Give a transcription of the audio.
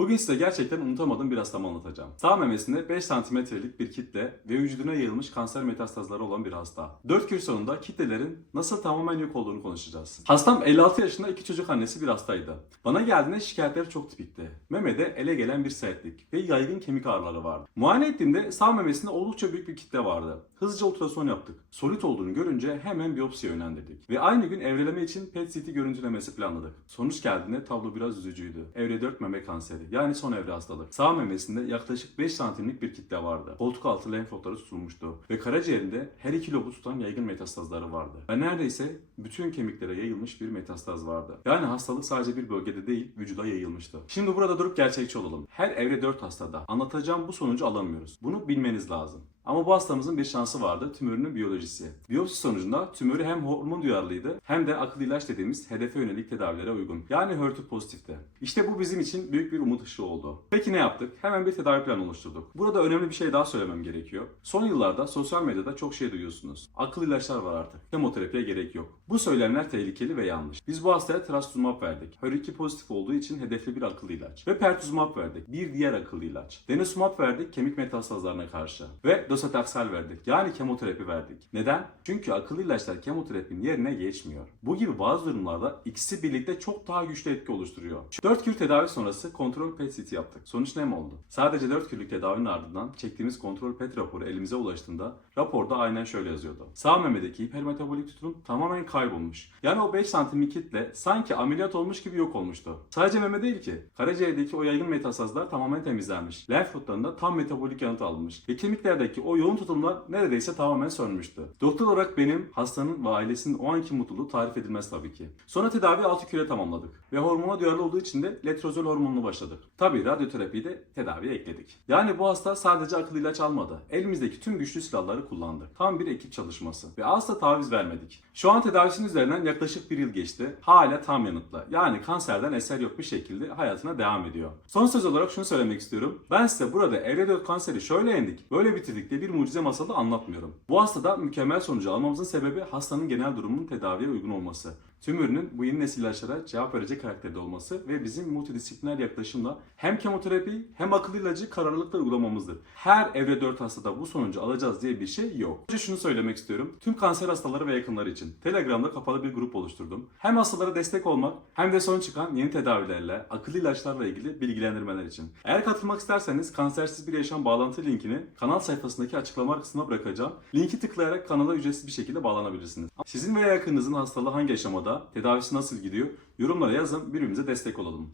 Bugün size gerçekten unutamadığım bir hastamı anlatacağım. Sağ memesinde 5 santimetrelik bir kitle ve vücuduna yayılmış kanser metastazları olan bir hasta. 4 gün sonunda kitlelerin nasıl tamamen yok olduğunu konuşacağız. Hastam 56 yaşında 2 çocuk annesi bir hastaydı. Bana geldiğinde şikayetleri çok tipikti. Memede ele gelen bir sertlik ve yaygın kemik ağrıları vardı. Muayene ettiğimde sağ memesinde oldukça büyük bir kitle vardı. Hızlıca ultrason yaptık. Solit olduğunu görünce hemen biyopsiye yönlendirdik. Ve aynı gün evreleme için PET-CT görüntülemesi planladık. Sonuç geldiğinde tablo biraz üzücüydü. Evre 4 meme kanseri, yani son evre hastalık. Sağ memesinde yaklaşık 5 santimlik bir kitle vardı. Koltuk altı lenf nodları tutulmuştu. Ve karaciğerinde her iki lobu tutan yaygın metastazları vardı. Ve neredeyse bütün kemiklere yayılmış bir metastaz vardı. Yani hastalık sadece bir bölgede değil, vücuda yayılmıştı. Şimdi burada durup gerçekçi olalım. Her evre 4 hastada anlatacağım bu sonucu alamıyoruz. Bunu bilmeniz lazım. Ama bu hastamızın bir şansı vardı, tümörünün biyolojisi. Biyopsi sonucunda tümörü hem hormon duyarlıydı hem de akıl ilaç dediğimiz hedefe yönelik tedavilere uygun. Yani HER2 pozitifti. İşte bu bizim için büyük bir umut ışığı oldu. Peki ne yaptık? Hemen bir tedavi planı oluşturduk. Burada önemli bir şey daha söylemem gerekiyor. Son yıllarda sosyal medyada çok şey duyuyorsunuz. Akıl ilaçlar var artık. Kemoterapiye gerek yok. Bu söylemler tehlikeli ve yanlış. Biz bu hastaya trastuzumab verdik. HER2 pozitif olduğu için hedefli bir akıllı ilaç. Ve pertuzumab verdik. Bir diğer akıllı ilaç. Denosumab verdik kemik metastazlarına karşı. Ve docetaxel verdik. Yani kemoterapi verdik. Neden? Çünkü akıllı ilaçlar kemoterapinin yerine geçmiyor. Bu gibi bazı durumlarda ikisi birlikte çok daha güçlü etki oluşturuyor. 4 kür tedavi sonrası kontrol PET-CT yaptık. Sonuç ne mi oldu? Sadece 4 kürlük tedavinin ardından çektiğimiz kontrol PET raporu elimize ulaştığında raporda aynen şöyle yazıyordu. Sağ memedeki hipermetabolik tutum tamamen kaybolmuş. Yani o 5 santimlik kitle sanki ameliyat olmuş gibi yok olmuştu. Sadece meme değil ki. Karaciğerdeki o yaygın metastazlar tamamen temizlenmiş. Lenf nodlarında tam metabolik yanıt alınmış. Ve kemiklerdeki o yoğun tutumlar neredeyse tamamen sönmüştü. Doktor olarak benim, hastanın ve ailesinin o anki mutluluğu tarif edilmez tabii ki. Sonra tedavi 6 küre tamamladık. Ve hormona duyarlı olduğu için de letrozol hormonunu başladık. Tabii radyoterapiyi de tedaviye ekledik. Yani bu hasta sadece akıllı ilaç almadı. Elimizdeki tüm güçlü silahları kullandık. Tam bir ekip çalışması. Ve asla taviz vermedik. Şu an tedavisinin üzerinden yaklaşık bir yıl geçti. Hala tam yanıtlı. Yani kanserden eser yok bir şekilde hayatına devam ediyor. Son söz olarak şunu söylemek istiyorum. Ben size burada evre 4 kanseri şöyle yendik, böyle bitirdik diye bir mucize masalı anlatmıyorum. Bu hastada mükemmel sonucu almamızın sebebi hastanın genel durumunun tedaviye uygun olması. Tümörünün bu yeni nesil ilaçlara cevap verecek karakterde olması ve bizim multidisipliner yaklaşımla hem kemoterapi hem akıllı ilacı kararlılıkla uygulamamızdır. Her evre 4 hastada bu sonucu alacağız diye bir şey yok. Önce şunu söylemek istiyorum. Tüm kanser hastaları ve yakınları için Telegram'da kapalı bir grup oluşturdum. Hem hastalara destek olmak hem de son çıkan yeni tedavilerle, akıllı ilaçlarla ilgili bilgilendirmeler için. Eğer katılmak isterseniz Kansersiz Bir Yaşam bağlantı linkini kanal sayfasındaki açıklama kısmına bırakacağım. Linki tıklayarak kanala ücretsiz bir şekilde bağlanabilirsiniz. Sizin veya yakınınızın hastalığı hangi aşamada, tedavisi nasıl gidiyor? Yorumlara yazın, birbirimize destek olalım.